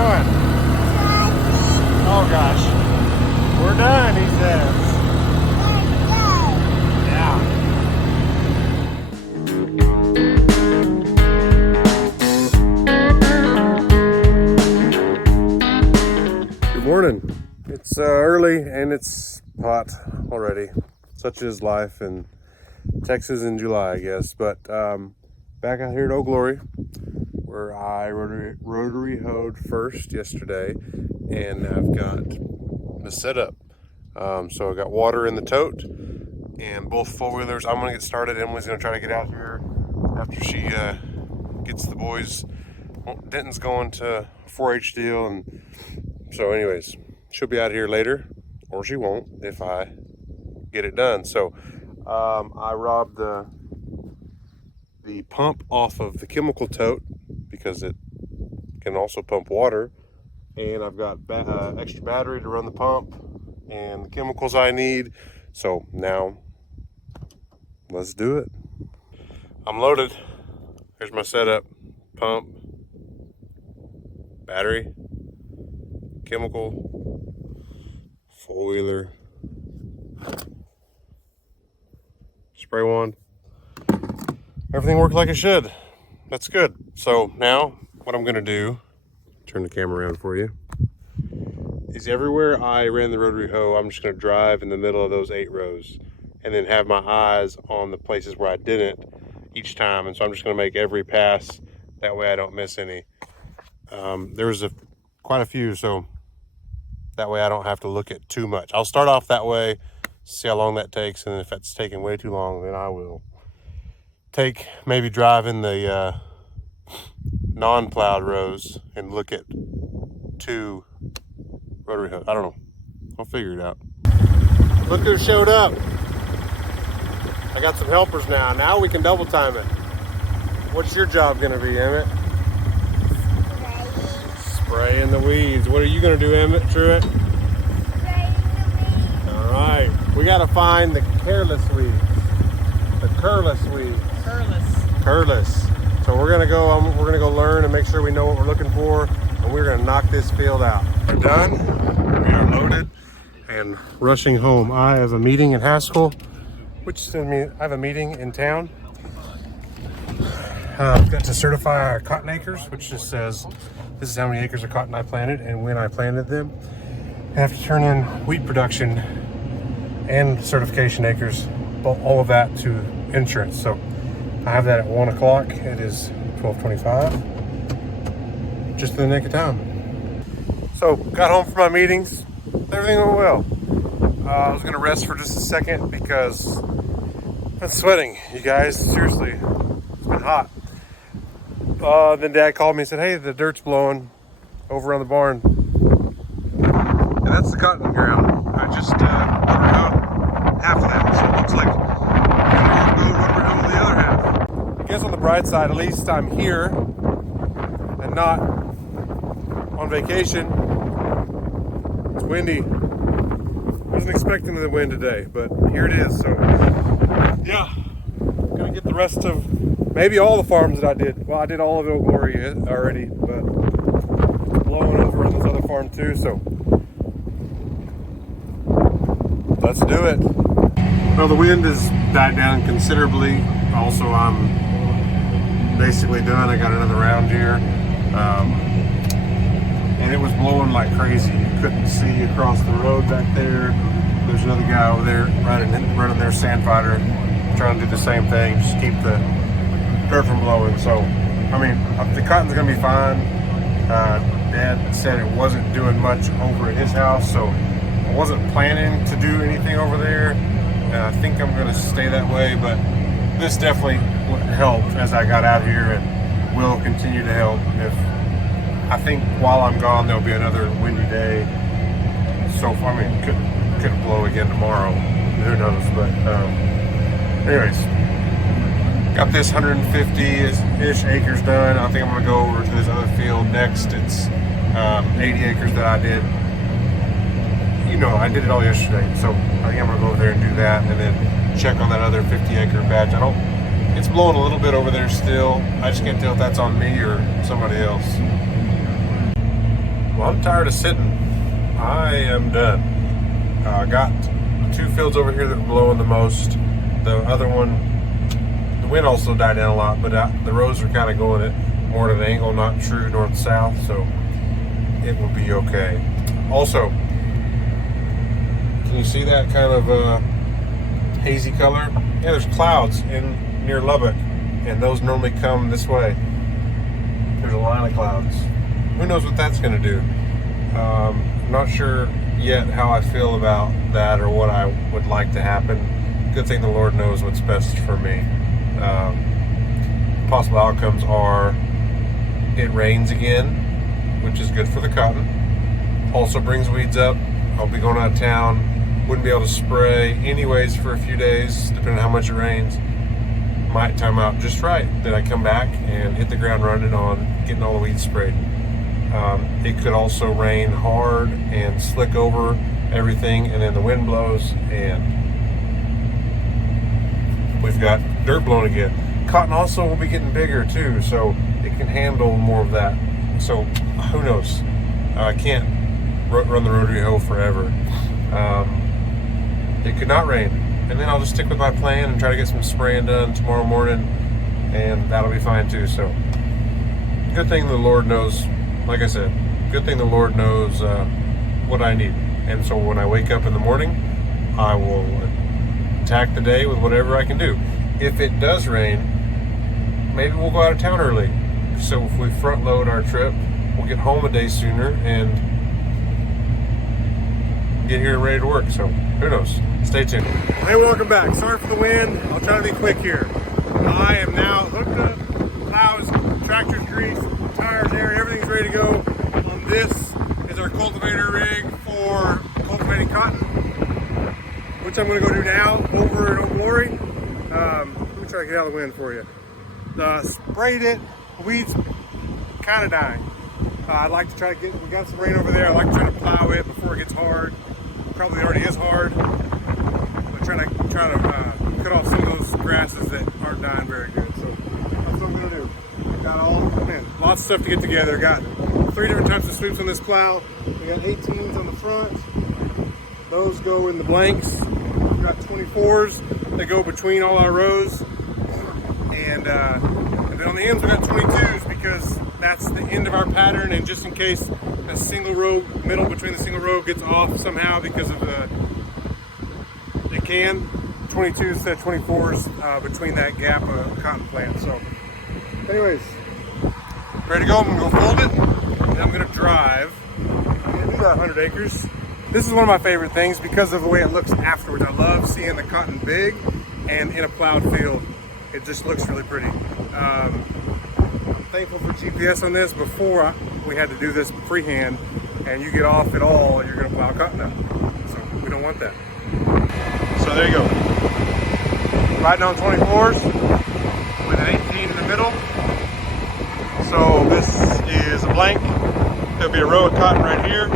doing? Oh gosh. We're done, he says. Yeah. Good morning. It's early and it's hot already. Such is life in Texas in July, I guess. But back out here at Old Glory, where I rotary hoed first yesterday, and I've got the setup. So I got water in the tote and both four-wheelers. I'm gonna get started. Emily's gonna try to get out here after she gets the boys. Denton's going to 4-H deal, and so anyways, she'll be out here later, or she won't if I get it done. So I robbed the pump off of the chemical tote because it can also pump water, and I've got extra battery to run the pump and the chemicals I need. So now let's do it. I'm loaded. Here's my setup: pump, battery, chemical, four-wheeler, spray wand. Everything worked like it should. That's good. So now what I'm gonna do, turn the camera around for you, is everywhere I ran the rotary hoe, I'm just gonna drive in the middle of those 8 rows and then have my eyes on the places where I didn't each time. And so I'm just gonna make every pass. That way I don't miss any. There was quite a few, so that way I don't have to look at too much. I'll start off that way, see how long that takes, and if it's taking way too long, then I will maybe drive in the non-plowed rows and look at 2 rotary hoes. I don't know. I'll figure it out. Look who showed up. I got some helpers now. Now we can double time it. What's your job gonna be, Emmett? Spraying the weeds. What are you gonna do, Emmett? Truett? Spraying the weeds. All right. We gotta find the careless weeds. The curless weeds. Curless. So we're gonna go learn and make sure we know what we're looking for, and we're gonna knock this field out. We're done. We are loaded and rushing home. I have a meeting in Haskell, which means I have a meeting in town. I've got to certify our cotton acres, which just says this is how many acres of cotton I planted and when I planted them. I have to turn in wheat production and certification acres, all of that to insurance. So I have that at 1 o'clock. It is 12:25, just in the nick of time. So got home from my meetings. Everything went well. I was gonna rest for just a second because I'm sweating, you guys. Seriously, it's been hot. Then Dad called me and said, "Hey, the dirt's blowing over on the barn." And that's the cotton ground. I just rubber hoed half of that, so it looks like I'm gonna go rubber hoe the other half. I guess on the bright side, at least I'm here and not on vacation. It's windy. Wasn't expecting the wind today, but here it is. So yeah, gonna get the rest of maybe all the farms that I did. Well, I did all of Old Glory already, but it's blowing over on this other farm too. So let's do it. Well, the wind has died down considerably. Also, I'm basically done. I got another round here, and it was blowing like crazy. You couldn't see across the road back there. There's another guy over there running their sand fighter, trying to do the same thing, just keep the dirt from blowing. So, I mean, the cotton's gonna be fine. Dad said it wasn't doing much over at his house, so I wasn't planning to do anything over there. And I think I'm gonna stay that way, but this definitely helped as I got out here and will continue to help. I think while I'm gone, there'll be another windy day. So, I mean, could blow again tomorrow. Who knows? But anyways, got this 150-ish acres done. I think I'm gonna go over to this other field next. It's 80 acres that I did. You know, I did it all yesterday. So I think I'm gonna go over there and do that, and then check on that other 50-acre patch. It's blowing a little bit over there still. I just can't tell if that's on me or somebody else. Well, I'm tired of sitting. I am done. I got 2 fields over here that were blowing the most. The other one, the wind also died down a lot, but the rows are kind of going at more at an angle, not true north-south, so it will be okay. Also, can you see that kind of hazy color? Yeah, there's clouds near Lubbock, and those normally come this way. There's a line of clouds. Who knows what that's going to do? Not sure yet how I feel about that or what I would like to happen. Good thing the Lord knows what's best for me. Possible outcomes are it rains again, which is good for the cotton. Also brings weeds up. I'll be going out of town. Wouldn't be able to spray anyways for a few days, depending on how much it rains. Might time out just right. Then I come back and hit the ground running on getting all the weeds sprayed. It could also rain hard and slick over everything, and then the wind blows and we've got dirt blowing again. Cotton also will be getting bigger too, so it can handle more of that. So who knows? I can't run the rotary hoe forever. It could not rain, and then I'll just stick with my plan and try to get some spraying done tomorrow morning, and that'll be fine too. So good thing the Lord knows, like I said, good thing the Lord knows what I need. And so when I wake up in the morning, I will attack the day with whatever I can do. If it does rain, maybe we'll go out of town early. So if we front load our trip, we'll get home a day sooner and get here ready to work. So who knows? Stay tuned. Hey, welcome back. Sorry for the wind. I'll try to be quick here. I am now hooked up. Plows, tractor's greased, tires there, everything's ready to go. This is our cultivator rig for cultivating cotton, which I'm going to go do now over in Old Glory. Let me try to get out of the wind for you. Sprayed it, weeds kind of dying. I'd like to try to we got some rain over there. I like to try to plow it before it gets hard. Probably already is hard. But try to cut off some of those grasses that aren't dying very good. So that's what I'm going to do. Man, lots of stuff to get together. Got 3 different types of sweeps on this plow. We got 18s on the front. Those go in the blanks. We've got 24s that go between all our rows. And then on the ends we got 22s because that's the end of our pattern, and just in case a single row, middle between the single row gets off somehow because of it can, 22s instead of 24s between that gap of cotton plant. So anyways, ready to go. I'm gonna go fold it, and I'm gonna drive. I'm gonna do that 100 acres. This is one of my favorite things because of the way it looks afterwards. I love seeing the cotton big and in a plowed field. It just looks really pretty. I'm thankful for GPS on this. Before we had to do this freehand, and you get off at all, you're gonna plow cotton up. So we don't want that. So there you go. Riding on 24s with an 18 in the middle. So this is a blank. There'll be a row of cotton right here.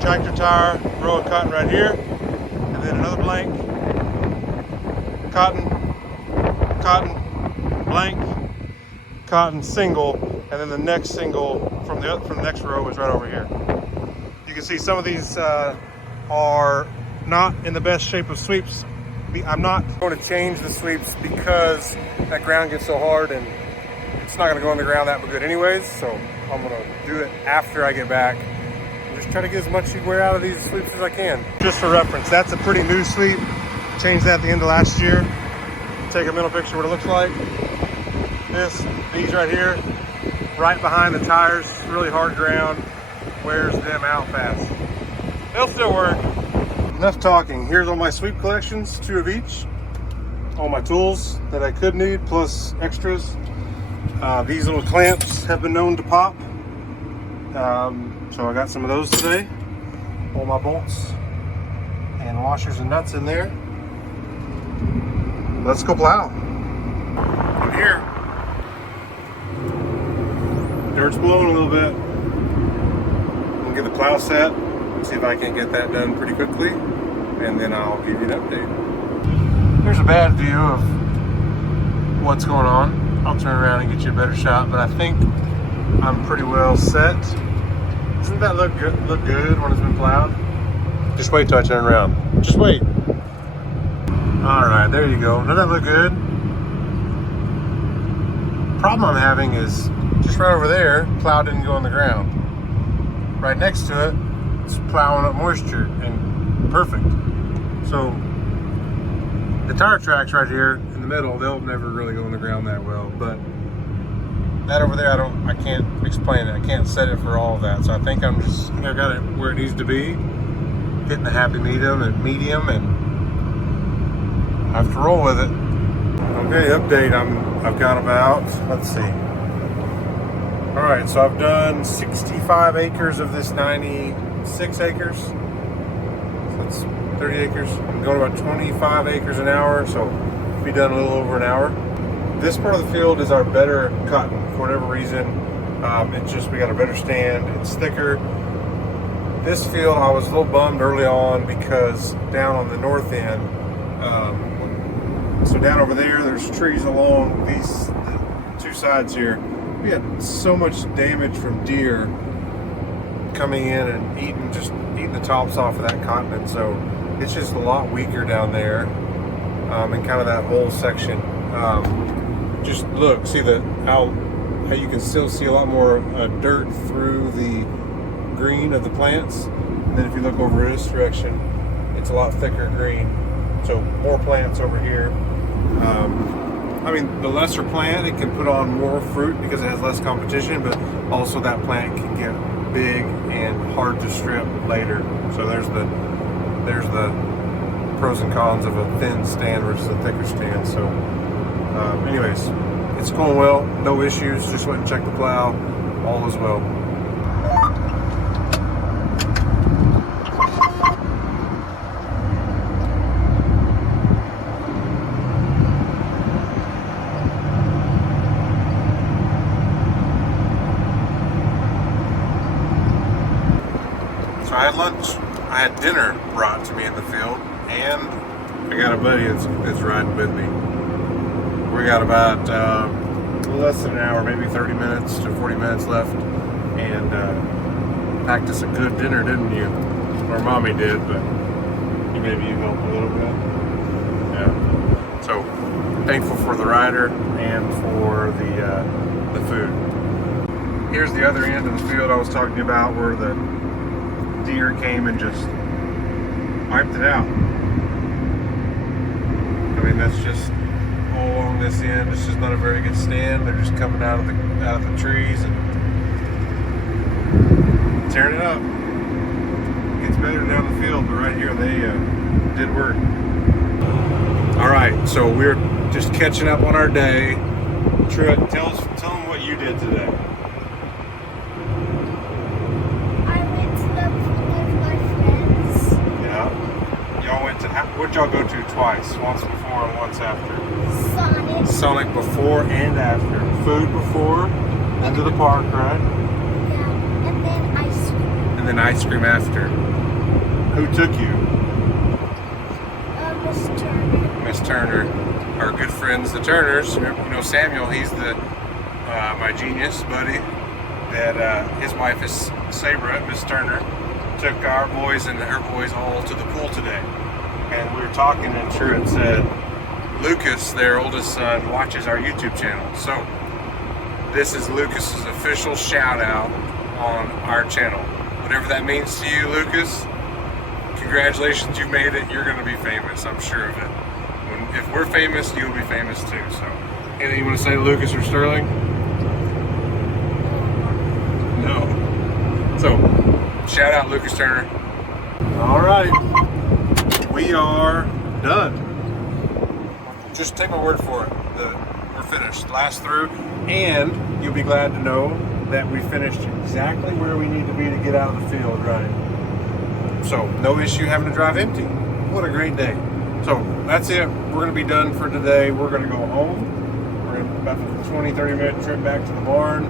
Tractor tire, row of cotton right here. And then another blank. Cotton, cotton, blank, cotton, single, and then the next single from the next row is right over here. You can see some of these are not in the best shape of sweeps. I'm not going to change the sweeps because that ground gets so hard and it's not going to go on the ground that good anyways. So I'm going to do it after I get back. Just try to get as much wear out of these sweeps as I can. Just for reference, that's a pretty new sweep. Changed that at the end of last year. Take a mental picture of what it looks like. These right here, right behind the tires, really hard ground, wears them out fast. They'll still work. Enough talking. Here's all my sweep collections, 2 of each. All my tools that I could need, plus extras. These little clamps have been known to pop. So I got some of those today. All my bolts and washers and nuts in there. Let's go plow. I'm here. Dirt's blowing a little bit. I'm gonna get the plow set, see if I can get that done pretty quickly, and then I'll give you an update. Here's a bad view of what's going on. I'll turn around and get you a better shot, but I think I'm pretty well set. Doesn't that look good when it's been plowed? Just wait till I turn around. Just wait. All right, there you go. Doesn't that look good? Problem I'm having is just right over there, plow didn't go on the ground. Right next to it, it's plowing up moisture and perfect. So the tire tracks right here in the middle, they'll never really go on the ground that well. But that over there, I can't explain it. I can't set it for all of that. So I think I got it where it needs to be, hitting the happy medium, and I have to roll with it. Okay, update. I've got about, let's see. All right, so I've done 65 acres of this 96 acres. So that's 30 acres. I'm going about 25 acres an hour, so be done a little over an hour. This part of the field is our better cotton for whatever reason. It's just we got a better stand. It's thicker. This field I was a little bummed early on because down on the north end, so down over there's trees along these two sides here. We had so much damage from deer coming in and eating the tops off of that cotton, and so it's just a lot weaker down there, and kind of that whole section. Just look, see how you can still see a lot more dirt through the green of the plants, and then if you look over this direction, it's a lot thicker green. So more plants over here. I mean, the lesser plant, it can put on more fruit because it has less competition, but also that plant can get big and hard to strip later. So there's the pros and cons of a thin stand versus a thicker stand. So anyways, it's going well, no issues. Just went and checked the plow, all is well. I had lunch, I had dinner brought to me in the field, and I got a buddy that's riding with me. We got about a little less than an hour, maybe 30 minutes to 40 minutes left, and packed us a good dinner, didn't you? Or Mommy did, but maybe you helped a little bit. Yeah. So thankful for the rider and for the food. Here's the other end of the field I was talking about where the deer came and just wiped it out. I mean, that's just all along this end. It's just not a very good stand. They're just coming out of the trees and tearing it up. It gets better down the field, but right here they did work. All right, so we're just catching up on our day. Truett, tell them what you did today. What'd y'all go to twice? Once before and once after? Sonic before and after. Food before, then to the park, right? Yeah, and then ice cream. And then ice cream after. Who took you? Miss Turner. Miss Turner. Our good friends, the Turners. You know Samuel, he's my genius buddy. That his wife is Sabra, Miss Turner. Took our boys and her boys all to the pool today. And we were talking, and Truett said Lucas, their oldest son, watches our YouTube channel. So this is Lucas's official shout out on our channel. Whatever that means to you, Lucas, congratulations, you made it. You're going to be famous, I'm sure of it. If we're famous, you'll be famous too. So anything you want to say to Lucas or Sterling? No. So shout out Lucas Turner. All right. We are done. Just take my word for it. We're finished. Last through, and you'll be glad to know that we finished exactly where we need to be to get out of the field, right? So no issue having to drive empty. What a great day. So that's it. We're going to be done for today. We're going to go home. We're in about a 20-30 minute trip back to the barn,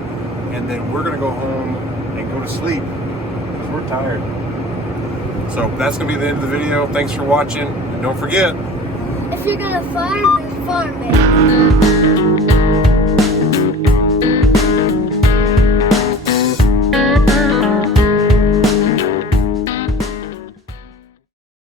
and then we're going to go home and go to sleep because we're tired. So that's going to be the end of the video. Thanks for watching. And don't forget, if you're going to farm, then farm it.